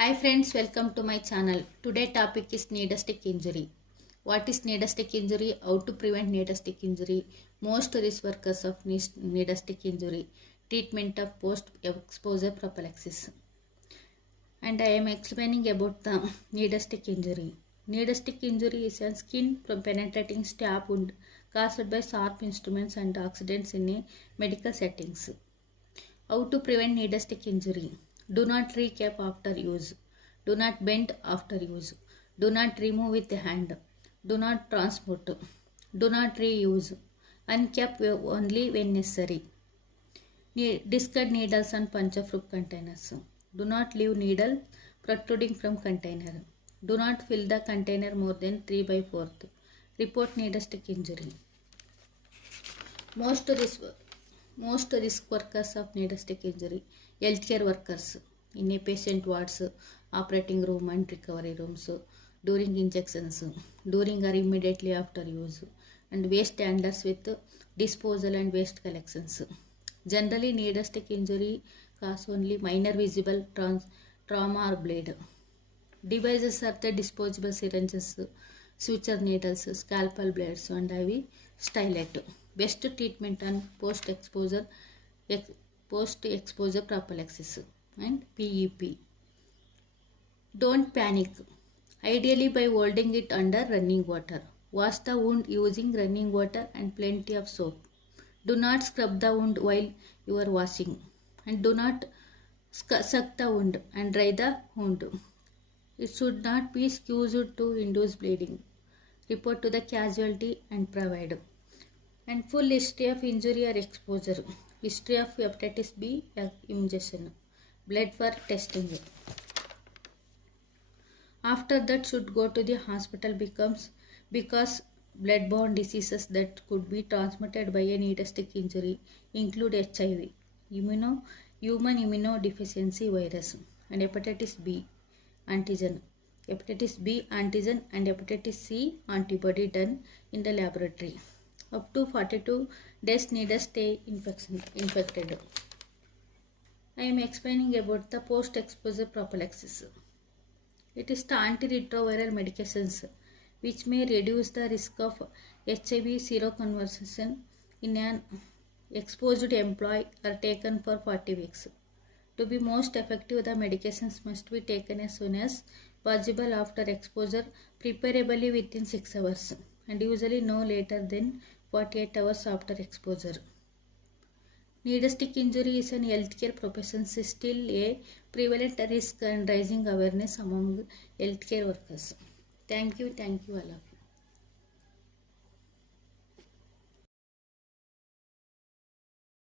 Hi friends, welcome to my channel. Today topic is knee stick injury. What is knee stick injury? How to prevent knee stick injury? Most risk workers of knee stick injury. Treatment of post exposure prophylaxis. And I am explaining about the knee stick injury. Knee stick injury is a skin penetrating stab wound caused by sharp instruments and accidents in a medical settings. How to prevent knee stick injury? Do not recap after use. Do not bend after use. Do not remove with the hand. Do not transport. Do not reuse. Uncap only when necessary. Discard needles and puncture-proof containers. Do not leave needle protruding from container. Do not fill the container more than 3/4. Report knee stick injury. Most risk workers of knee stick injury, healthcare workers in a patient wards, operating room and recovery rooms, during injections, during or immediately after use, and waste handlers with disposal and waste collections. Generally, knee stick injury cause only minor visible trauma or bleed. Devices are the disposable syringes, suture needles, scalpel blades, and IV stylet. Best treatment on post-exposure prophylaxis and PEP. Don't panic. Ideally by holding it under running water. Wash the wound using running water and plenty of soap. Do not scrub the wound while you are washing. And do not suck the wound and dry the wound. It should not be squeezed to induce bleeding. Report to the casualty and provide. And full history of injury or exposure. History of hepatitis B injection. Blood for testing. After that should go to the hospital because blood-borne diseases that could be transmitted by a knee stick injury include HIV, human immunodeficiency virus, and hepatitis B antigen. Hepatitis B antigen and hepatitis C antibody done in the laboratory. Up to 42 days need a stay infected. I am explaining about the post-exposure prophylaxis. It is the antiretroviral medications which may reduce the risk of HIV seroconversion in an exposed employee are taken for 40 weeks. To be most effective, the medications must be taken as soon as possible after exposure, preferably within 6 hours and usually no later than 48 hours after exposure. Knee stick injury is an healthcare profession still a prevalent risk and rising awareness among healthcare workers. Thank you all.